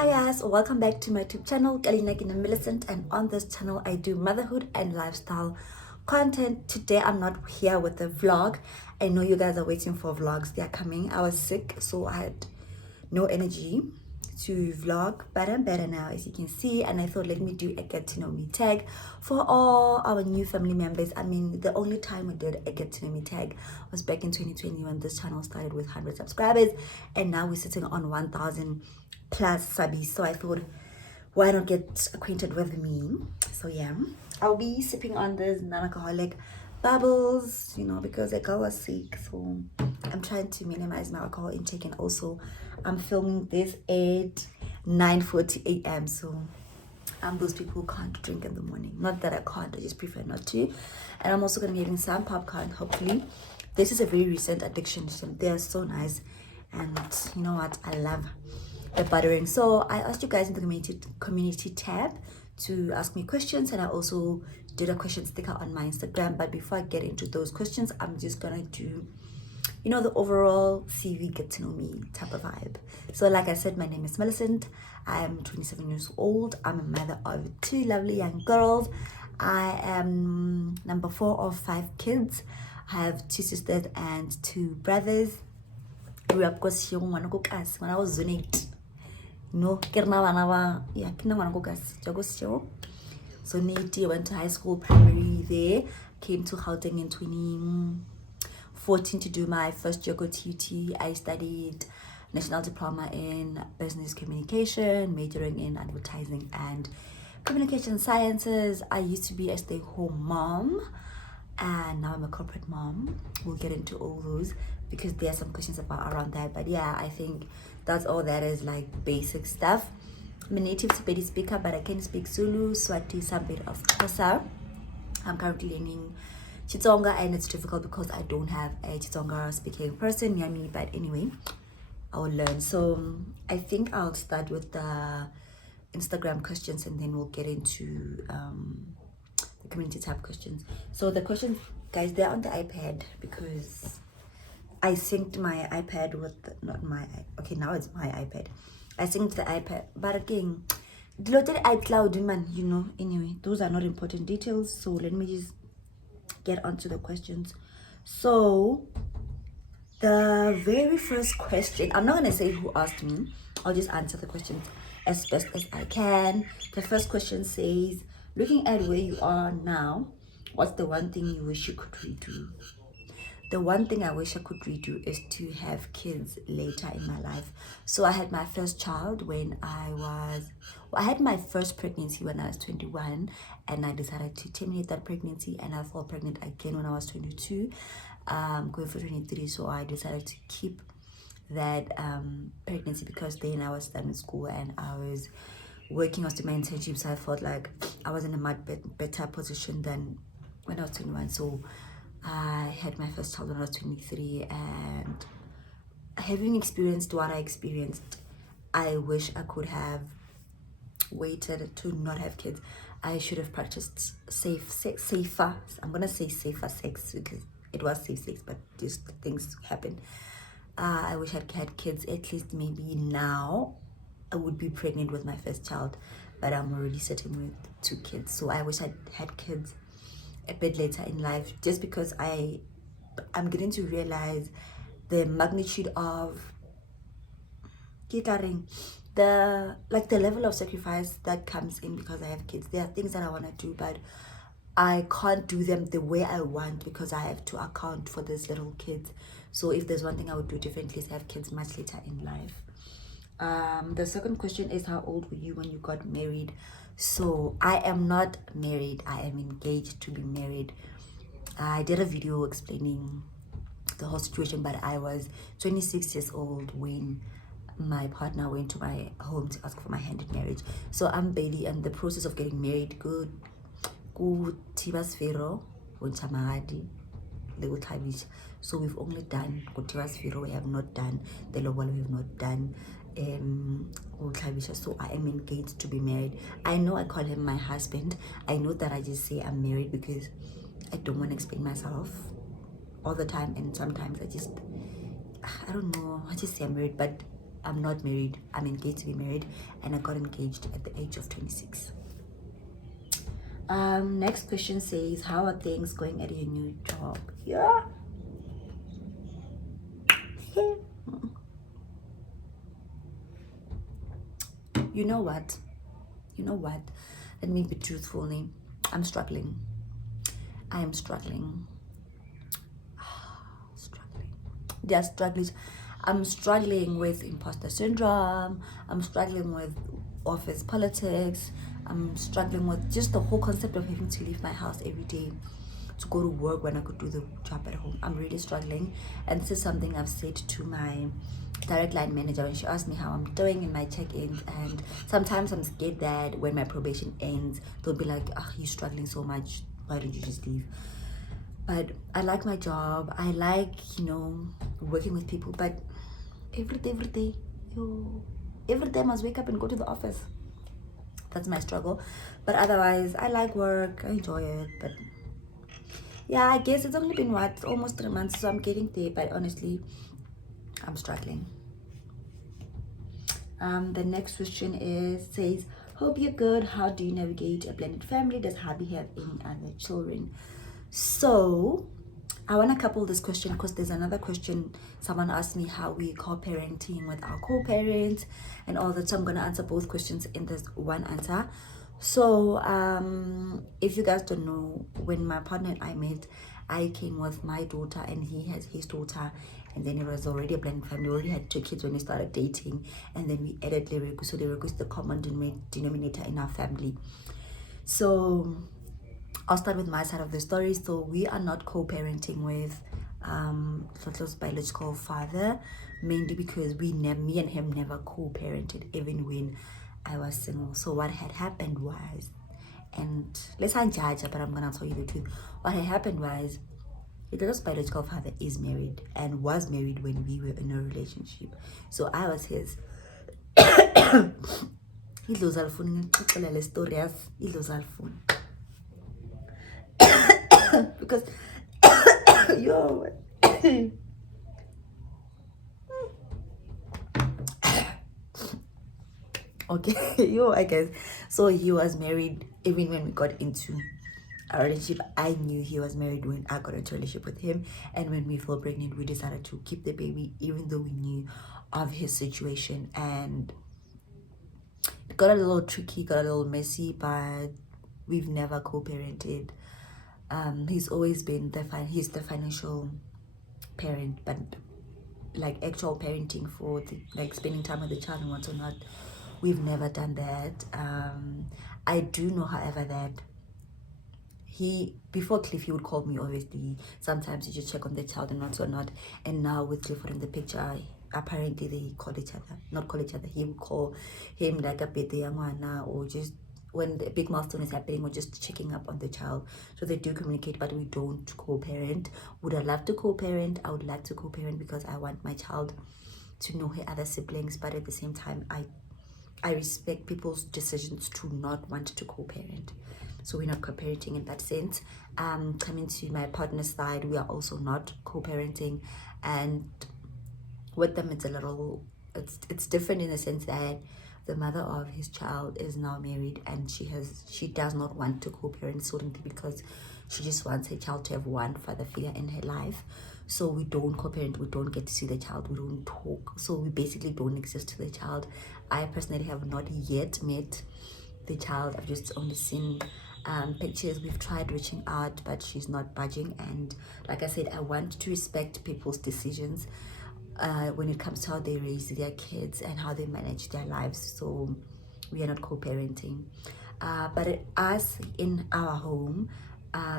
Hi guys, welcome back to my YouTube channel, Kalina Kina Millicent, and on this channel I do motherhood and lifestyle content. Today I'm not here with a vlog. I know you guys are waiting for vlogs, they are coming. I was sick, so I had no energy to vlog, but I'm better now as you can see, and I thought let me do a get to know me tag for all our new family members. I mean, the only time we did a get to know me tag was back in 2020 when this channel started with 100 subscribers, and now we're sitting on 1000 plus subbies. So I thought, why not get acquainted with me? So yeah, I'll be sipping on this non-alcoholic bubbles, you know, because a girl was sick, so I'm trying to minimize my alcohol intake. And also I'm filming this at 9:40 a.m. so I'm those people who can't drink in the morning. Not that I can't, I just prefer not to. And I'm also gonna be having some popcorn, hopefully. This is a very recent addiction. They are so nice, and you know what, I love the buttering. So I asked you guys in the community tab to ask me questions, and I also did a question sticker on my Instagram. But before I get into those questions, I'm just gonna do, you know, the overall CV get to know me type of vibe. So like I said, my name is Millicent. I am 27 years old. I'm a mother of 2 lovely young girls. I am number 4 of 5 kids. I have 2 sisters and 2 brothers. Grew up when I was 8. No, yeah, so Niti went to high school, primary there. Came to Gauteng in 2014 to do my first Joko TUT. I studied National Diploma in Business Communication, majoring in Advertising and Communication Sciences. I used to be a stay-home mom, and now I'm a corporate mom. We'll get into all those because there are some questions around that. But yeah, I think that's all that is, like basic stuff. I'm a native Sepedi speaker, but I can speak Zulu, Swati, some bit of Xhosa. I'm currently learning Xitsonga, and it's difficult because I don't have a Xitsonga speaking person near me. But anyway, I'll learn. So I think I'll start with the Instagram questions, and then we'll get into the community tab questions. So the questions, guys, they're on the iPad because I synced my iPad with okay, now it's my iPad. I synced the iPad, but again, downloaded iCloud, man, you know. Anyway, those are not important details, so let me just get onto the questions. So the very first question, I'm not gonna say who asked me, I'll just answer the questions as best as I can. The first question says, looking at where you are now, what's the one thing you wish you could redo? The one thing I wish I could redo is to have kids later in my life. So I had my first child when I had my first pregnancy when I was 21, and I decided to terminate that pregnancy, and I fell pregnant again when I was 22, going for 23. So I decided to keep that pregnancy because then I was done with school and I was working, I was doing my internship, so I felt like I was in a much better position than when I was 21. So I had my first child when I was 23, and having experienced what I experienced, I wish I could have waited to not have kids. I should have practiced safer, I'm gonna say safer sex, because it was safe sex, but just things happen. I wish I'd had kids. At least maybe now I would be pregnant with my first child, but I'm already sitting with 2 kids. So I wish I'd had kids a bit later in life, just because I'm getting to realize the magnitude of the level of sacrifice that comes in because I have kids. There are things that I want to do, but I can't do them the way I want because I have to account for these little kids. So if there's one thing I would do differently is have kids much later in life. The second question is, how old were you when you got married? So I am not married, I am engaged to be married. I did a video explaining the whole situation, but I was 26 years old when my partner went to my home to ask for my hand in marriage. So I'm barely in the process of getting married. Good Tibasfero, Unchamagadi, Legotabich. So we've only done Tibasfero, we have not done the Lobol, we have not done so I am engaged to be married. I know I call him my husband. I know that I just say I'm married because I don't want to explain myself all the time, and sometimes I don't know, I just say I'm married. But I'm not married. I'm engaged to be married, and I got engaged at the age of 26. Next question says, how are things going at your new job? Yeah. You know what? Let me be truthfully. I'm struggling. I am struggling. There are struggles. I'm struggling with imposter syndrome. I'm struggling with office politics. I'm struggling with just the whole concept of having to leave my house every day to go to work when I could do the job at home. I'm really struggling, and this is something I've said to my direct line manager when she asked me how I'm doing in my check-ins. And sometimes I'm scared that when my probation ends, they'll be like, "Ah, you're struggling so much. Why don't you just leave?" But I like my job. I like, working with people. But every day, I must wake up and go to the office. That's my struggle. But otherwise, I like work. I enjoy it. But yeah, I guess it's only been almost 3 months, so I'm getting there. But honestly, I'm struggling. The next question says, hope you're good. How do you navigate a blended family? Does hubby have any other children? So I want to couple this question because there's another question. Someone asked me how we co-parenting with our co-parents and all that. So I'm going to answer both questions in this one answer. So if you guys don't know, when my partner and I met, I came with my daughter and he has his daughter, and then it was already a blended family. We already had 2 kids when we started dating, and then we added Leriku. So Leriku is the common denominator in our family. So I'll start with my side of the story. So we are not co-parenting with Tlotlo's biological father, mainly because me and him never co-parented, even when I was single. So what had happened was, and let's not judge, but I'm gonna tell you the truth. What had happened was, Tlotlo's biological father is married and was married when we were in a relationship. So I was his. Because yo okay, I guess so. He was married even when we got into a relationship. I knew he was married when I got into a relationship with him, and when we fell pregnant, we decided to keep the baby even though we knew of his situation. And it got a little tricky, got a little messy, but we've never co-parented. He's always been he's the financial parent, but like actual parenting for like spending time with the child and whatnot, we've never done that. I do know, however, that before Cliff, he would call me obviously. Sometimes he just check on the child and whatnot. And now with Clifford in the picture, apparently they not call each other. He would call him like a birthday or just when the big milestone is happening, or just checking up on the child. So they do communicate, but we don't co-parent. Would I love to co-parent? I would like to co-parent because I want my child to know her other siblings, but at the same time, I respect people's decisions to not want to co-parent. So we're not co-parenting in that sense. Coming to my partner's side, we are also not co-parenting, and with them it's different in the sense that the mother of his child is now married, and she does not want to co-parent solely because she just wants her child to have one father figure in her life. So we don't co-parent, we don't get to see the child, we don't talk, so we basically don't exist to the child. I personally have not yet met the child. I've just only seen pictures. We've tried reaching out, but she's not budging. And like I said, I want to respect people's decisions when it comes to how they raise their kids and how they manage their lives. So we are not co-parenting. But us in our home,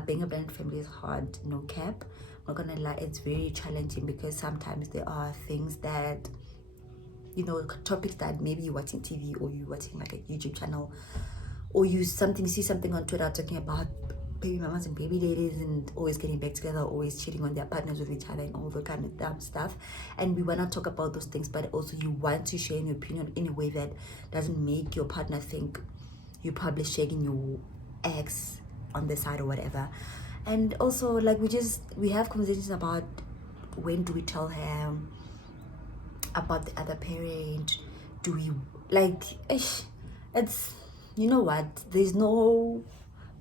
being a blended family is hard, no cap. I'm not gonna lie, it's very challenging because sometimes there are things that, topics that maybe you're watching TV or you're watching like a YouTube channel, or you see something on Twitter talking about baby mamas and baby daddies and always getting back together, always cheating on their partners with each other and all the kind of dumb stuff. And we want to talk about those things, but also you want to share your opinion in a way that doesn't make your partner think you probably shaking your ex on the side or whatever. And also, like, we have conversations about when do we tell her about the other parent? Do we like ish, it's, you know what, there's no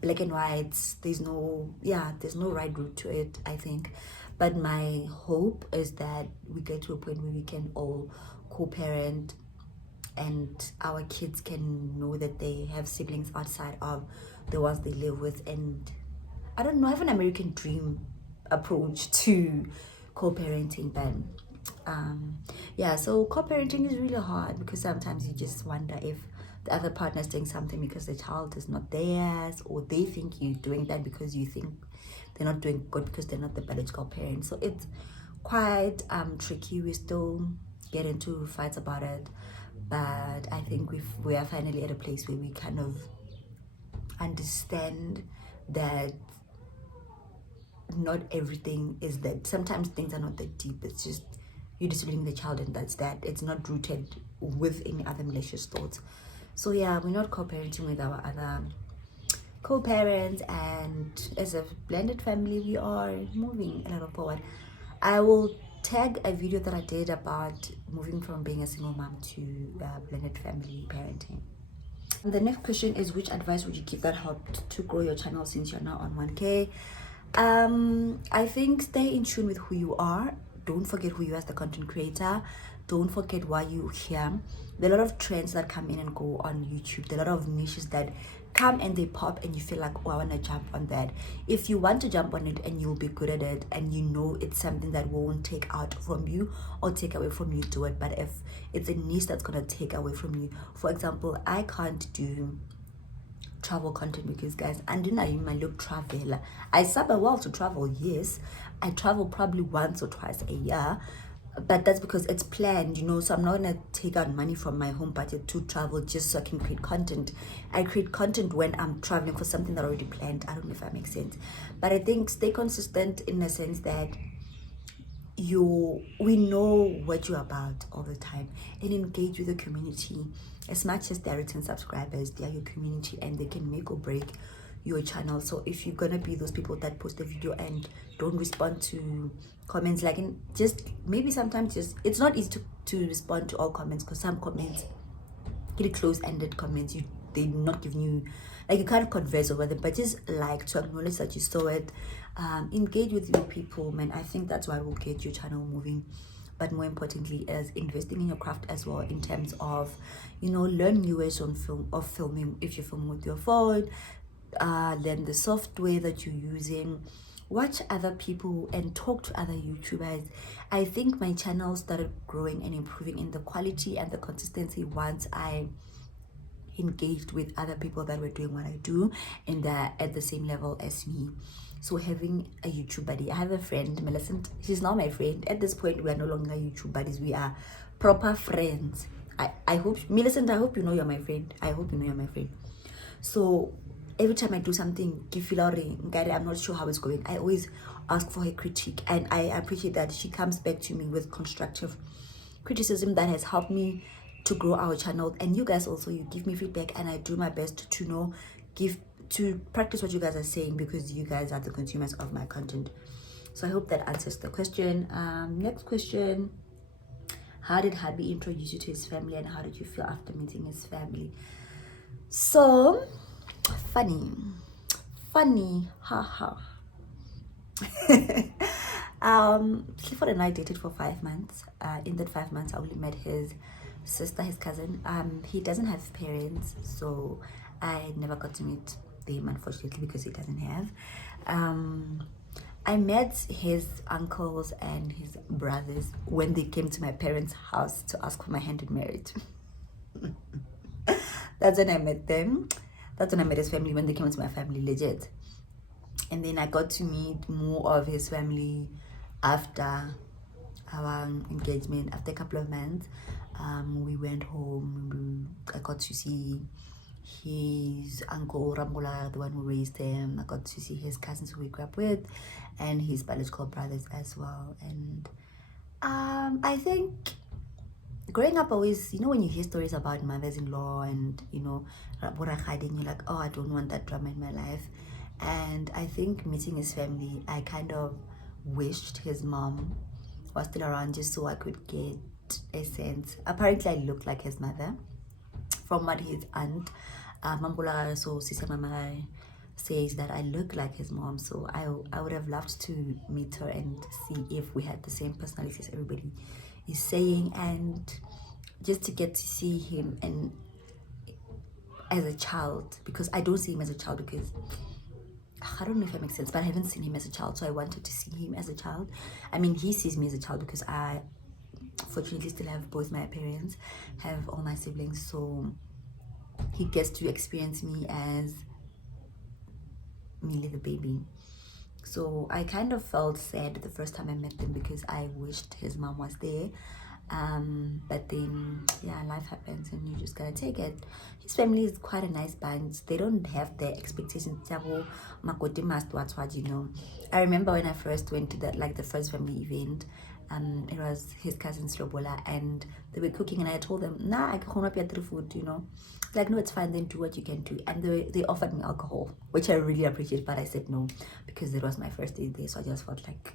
black and whites, there's no, yeah, there's no right route to it, I think. But my hope is that we get to a point where we can all co-parent, and our kids can know that they have siblings outside of the ones they live with. And I don't know, I have an American dream approach to co-parenting. But yeah, so co-parenting is really hard because sometimes you just wonder if the other partner is doing something because the child is not theirs, or they think you're doing that because you think they're not doing good because they're not the biological parent. So it's quite tricky. We still get into fights about it, but I think we are finally at a place where we kind of understand that not everything is that. Sometimes things are not that deep. It's just you're disciplining the child, and that's that. It's not rooted with any other malicious thoughts. So yeah, we're not co-parenting with our other co-parents, and as a blended family we are moving a little forward. I will tag a video that I did about moving from being a single mom to blended family parenting. And the next question is, which advice would you give that helped to grow your channel since you're now on 1K? I think stay in tune with who you are. Don't forget who you are as the content creator. Don't forget why you're here. There are a lot of trends that come in and go on YouTube. There are a lot of niches that come and they pop, and you feel like, oh, I want to jump on that. If you want to jump on it and you'll be good at it, and you know it's something that won't take out from you or take away from you, do it. But if it's a niche that's going to take away from you, for example, I can't do travel content because, guys, and you know, you might look traveler. I suffer well to travel, yes. I travel probably once or twice a year, but that's because it's planned, you know. So I'm not gonna take out money from my home budget to travel just so I can create content. I create content when I'm traveling for something that I already planned. I don't know if that makes sense, but I think stay consistent in the sense that we know what you're about all the time, and engage with the community. As much as they're return subscribers, they are your community, and they can make or break your channel. So if you're gonna be those people that post a video and don't respond to comments, like just maybe sometimes just it's not easy to respond to all comments, because some comments get close-ended comments, they're not giving you, like, you can't converse over them, but just like to acknowledge that you saw it. Engage with your people, man. I think that's why we'll get your channel moving. But more importantly is investing in your craft as well, in terms of, you know, learn new ways of filming. If you're filming with your phone, learn the software that you're using, watch other people and talk to other YouTubers. I think my channel started growing and improving in the quality and the consistency once I engaged with other people that were doing what I do and they're at the same level as me. So having a YouTube buddy, I have a friend, Millicent. She's now my friend. At this point, we are no longer YouTube buddies. We are proper friends. I hope, Millicent, I hope you know you're my friend. I hope you know you're my friend. So every time I do something, I'm not sure how it's going, I always ask for her critique, and I appreciate that she comes back to me with constructive criticism that has helped me to grow our channel. And you guys also, you give me feedback, and I do my best to practice what you guys are saying, because you guys are the consumers of my content. So I hope that answers the question. Next question: how did Habi introduce you to his family, and how did you feel after meeting his family? So funny, haha. Clifford and I dated for 5 months. In that 5 months, I only met his sister, his cousin. He doesn't have parents, so I never got to meet them, unfortunately, because he doesn't have. I met his uncles and his brothers when they came to my parents' house to ask for my hand in marriage. That's when I met them. That's when I met his family, when they came into my family, legit. And then I got to meet more of his family after our engagement. After a couple of months, we went home. I got to see his uncle Rambola, the one who raised him. I got to see his cousins who we grew up with, and his biological brothers as well. And I think growing up, always, you know, when you hear stories about mothers-in-law and, you know, you're like, oh, I don't want that drama in my life. And I think meeting his family, I kind of wished his mom was still around, just so I could get a sense. Apparently, I look like his mother, from what his aunt, Mambula, so Sisa Mama, says that I look like his mom. So I would have loved to meet her and see if we had the same personalities everybody is saying, and just to get to see him and as a child, because I don't see him as a child because I don't know if that makes sense, but I haven't seen him as a child, so I wanted to see him as a child. I mean, he sees me as a child because I fortunately still have both my parents, have all my siblings, so he gets to experience me as Millie the baby. So I kind of felt sad the first time I met them because I wished his mom was there. But then yeah, life happens and you just gotta take it. His family is quite a nice bunch. They don't have the expectations. You know, I remember when I first went to that, like the first family event, it was his cousin's Lobola and they were cooking and I told them, nah, I can't up your food, you know. Like, no, it's fine, then do what you can do. And they offered me alcohol, which I really appreciate, but I said no because it was my first day there, so I just felt like,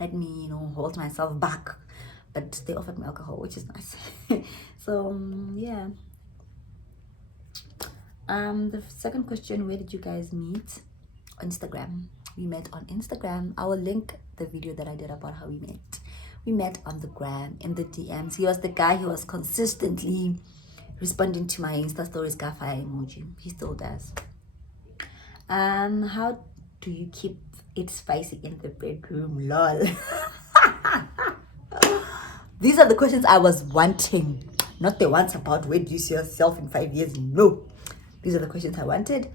let me, you know, hold myself back. But they offered me alcohol, which is nice. So yeah. The second question, where did you guys meet? On Instagram. We met on Instagram. I will link the video that I did about how we met. We met on the gram, in the DMs. He was the guy who was consistently responding to my Insta stories, Gaffa emoji. He still does. How do you keep it spicy in the bedroom? Lol. These are the questions I was wanting, not the ones about where do you see yourself in 5 years. No, these are the questions I wanted.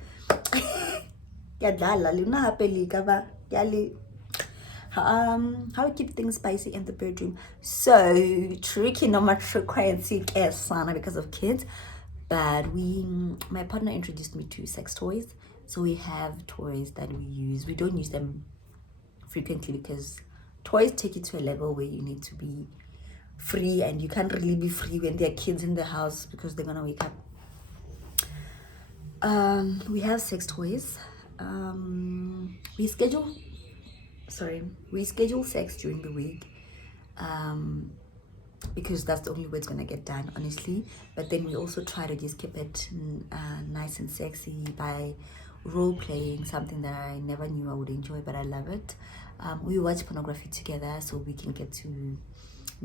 How to keep things spicy in the bedroom? So tricky, not much required sana because of kids. But my partner introduced me to sex toys. So we have toys that we use. We don't use them frequently because toys take you to a level where you need to be free, and you can't really be free when there are kids in the house because they're gonna wake up. We have sex toys. We schedule sex during the week because that's the only way it's gonna get done, honestly. But then we also try to just keep it nice and sexy by role playing, something that I never knew I would enjoy, but I love it. We watch pornography together so we can get to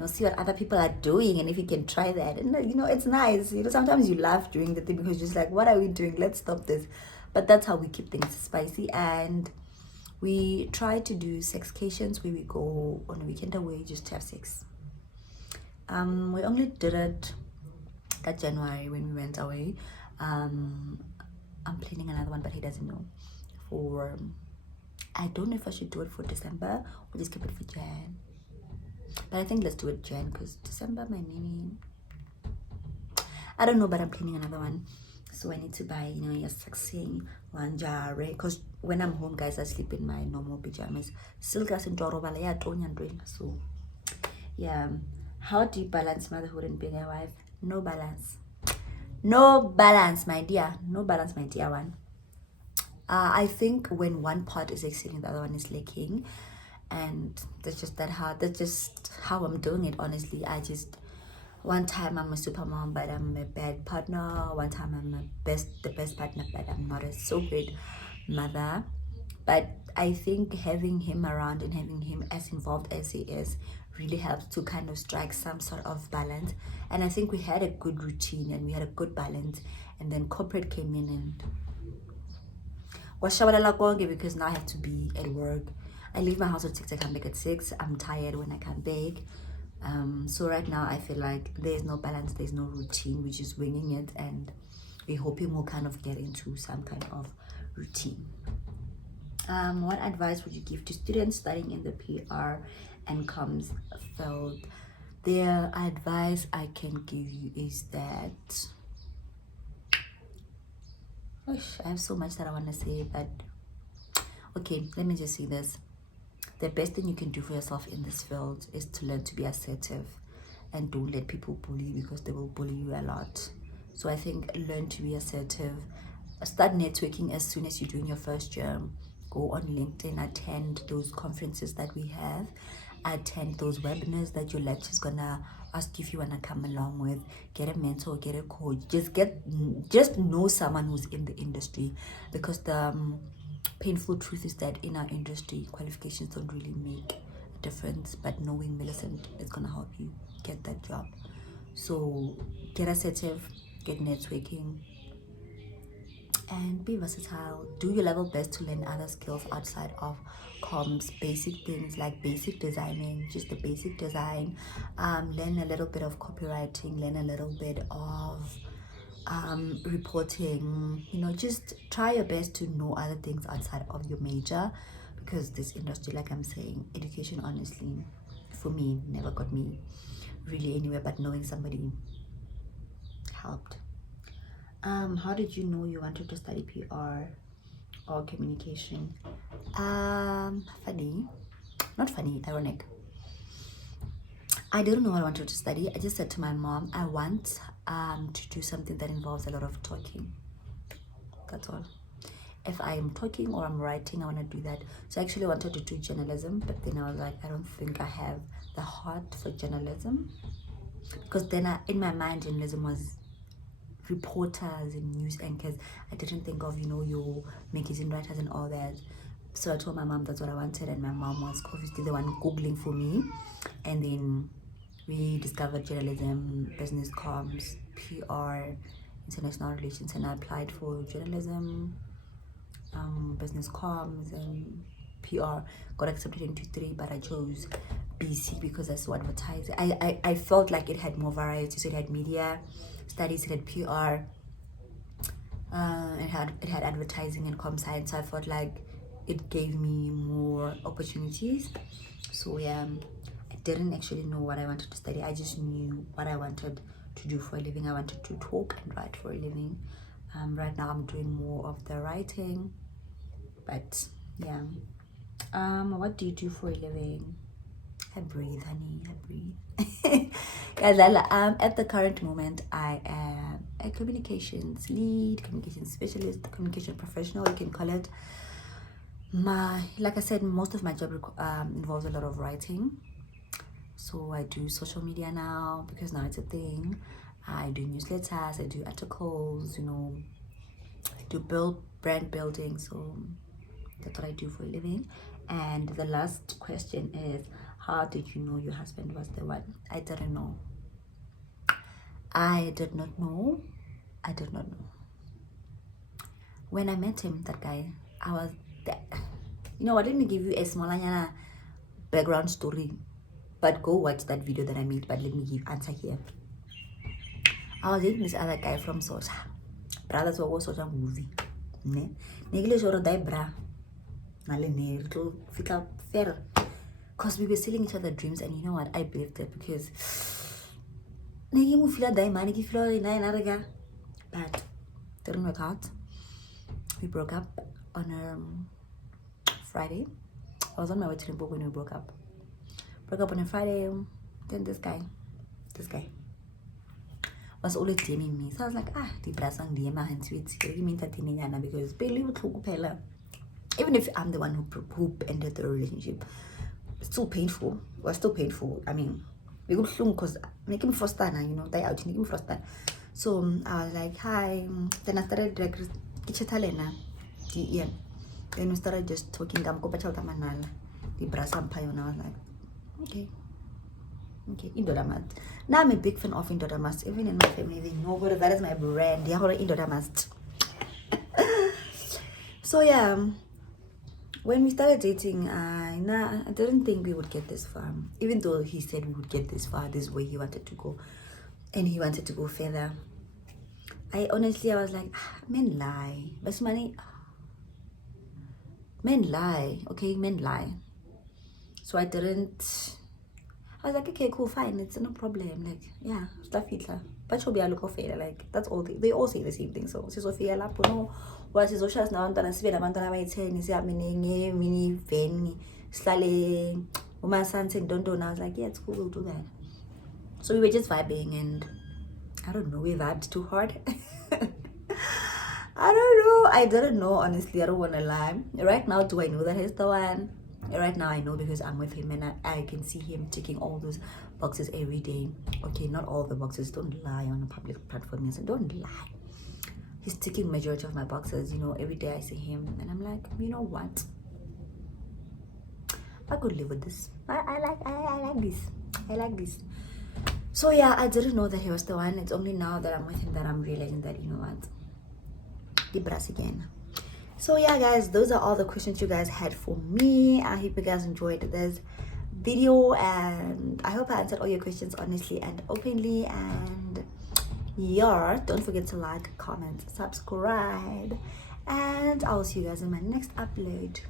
see what other people are doing, and if you can try that, and it's nice. Sometimes you laugh during the thing because you're just like, what are we doing? Let's stop this. But that's how we keep things spicy. And we try to do sexcations where we go on a weekend away just to have sex. We only did it that January when we went away. I'm planning another one, but he doesn't know. I don't know if I should do it for December or just keep it for Jan. But I think let's do it Jan because December, I don't know, but I'm planning another one. So I need to buy, a sexy lingerie because when I'm home, guys, I sleep in my normal pajamas. So yeah. How do you balance motherhood and being a wife? No balance. No balance, my dear. No balance, my dear one. I think when one part is excelling, the other one is lacking. And that's just how I'm doing it, honestly. One time I'm a super mom, but I'm a bad partner. One time I'm the best partner, but I'm not a so great mother. But I think having him around and having him as involved as he is really helps to kind of strike some sort of balance. And I think we had a good routine and we had a good balance. And then corporate came in and because now I have to be at work. I leave my house at 6, I come back at 6. I'm tired when I come back. So right now I feel like there's no balance, there's no routine. We're just winging it, and we're hoping we'll kind of get into some kind of routine. What advice would you give to students studying in the PR and comms field? The advice I can give you is that I have so much that I want to say, but okay, let me just say this. The best thing you can do for yourself in this field is to learn to be assertive and don't let people bully you because they will bully you a lot. So I think learn to be assertive. Start networking as soon as you're doing your first year. Go on LinkedIn, attend those conferences that we have. attend those webinars that your lecturer is gonna ask you if you wanna come along with. Get a mentor, get a coach. Just know someone who's in the industry, because the painful truth is that in our industry, qualifications don't really make a difference. But knowing Millicent is gonna help you get that job. So get assertive, get networking, and be versatile. Do your level best to learn other skills outside of comms, basic things like basic designing, just the basic design. Learn a little bit of copywriting, learn a little bit of reporting. Just try your best to know other things outside of your major, because this industry, like I'm saying, education honestly for me never got me really anywhere, but knowing somebody helped. How did you know you wanted to study PR or communication? Funny, not funny, ironic. I didn't know what I wanted to study. I just said to my mom, I want to do something that involves a lot of talking. That's all. If I am talking or I'm writing, I want to do that. So I actually wanted to do journalism, but then I was like, I don't think I have the heart for journalism, because then in my mind, journalism was reporters and news anchors. I didn't think of your magazine writers and all that. So I told my mom that's what I wanted, and my mom was obviously the one googling for me, and then we discovered journalism, business comms, PR, international relations, and I applied for journalism, business comms, and PR. Got accepted into 3, but I chose BC because I saw advertising. I felt like it had more variety. So it had media studies, it had PR, it had advertising and com science. So I felt like it gave me more opportunities. So yeah, I didn't actually know what I wanted to study. I just knew what I wanted to do for a living. I wanted to talk and write for a living. Right now I'm doing more of the writing, but yeah. What do you do for a living? I breathe, honey, I breathe. Guys, at the current moment, I am a communications lead, communications specialist, communication professional, you can call it. Like I said, most of my job involves a lot of writing. So I do social media now, because now it's a thing. I do newsletters, I do articles, I do brand building. So that's what I do for a living. And the last question is, how did you know your husband was the one? I didn't know. I did not know. I did not know. When I met him, that guy, I was there. Let me give you a small background story, but go watch that video that I made. But let me give answer here. I was dating this other guy from Socha. Brothers were also Socha movie. Negile shoro dai bra. Because we were selling each other dreams, and you know what? I believed it, because but didn't work out. We broke up on Friday. I was on my way to Limpopo when we broke up. Broke up on a Friday. Then this guy was always DMing me. So I was like, the brasang DM and sweet. Because even if I'm the one who ended the relationship, it's still painful. It was still painful. I mean, we go through because making me frustana, die out, making me frustana. So I was like, hi. Then I started like DM. Then we started just talking. I'm going to the brasampayo, and I was like, okay, Indodamast. Now I'm a big fan of Indodamast. Even in my family, they know that is my brand. They're Indodamast. So yeah. When we started dating, I didn't think we would get this far. Even though he said we would get this far, this way he wanted to go. And he wanted to go further. I was like, men lie. But men lie. Okay, men lie. So I was like, okay, cool, fine. It's no problem. Like, yeah, stuff it. But she'll be a look of failure. Like, that's all. They all say the same thing. So, Sophia Lapuno. Wasizoshazi nabantwana sibe nabantwana abayi-10 sihambe mini van sihlale uma-sunset ntontona. I was like, yeah, it's cool, we'll do that. So we were just vibing, and I don't know, we vibed too hard. I don't know, I didn't know, honestly. I don't want to lie. Right now, do I know that he's the one? Right now I know because I'm with him, and I can see him ticking all those boxes every day. Okay, not all the boxes, don't lie on a public platform. Yes, don't lie. He's ticking majority of my boxes, you know. Every day I see him and I'm like, you know what, I could live with this. I like this. I like this. So yeah, I didn't know that he was the one. It's only now that I'm with him that I'm realizing that, you know what, the brass again. So yeah guys, those are all the questions you guys had for me. I hope you guys enjoyed this video, and I hope I answered all your questions honestly and openly. And yeah, don't forget to like, comment, subscribe, and I'll see you guys in my next upload.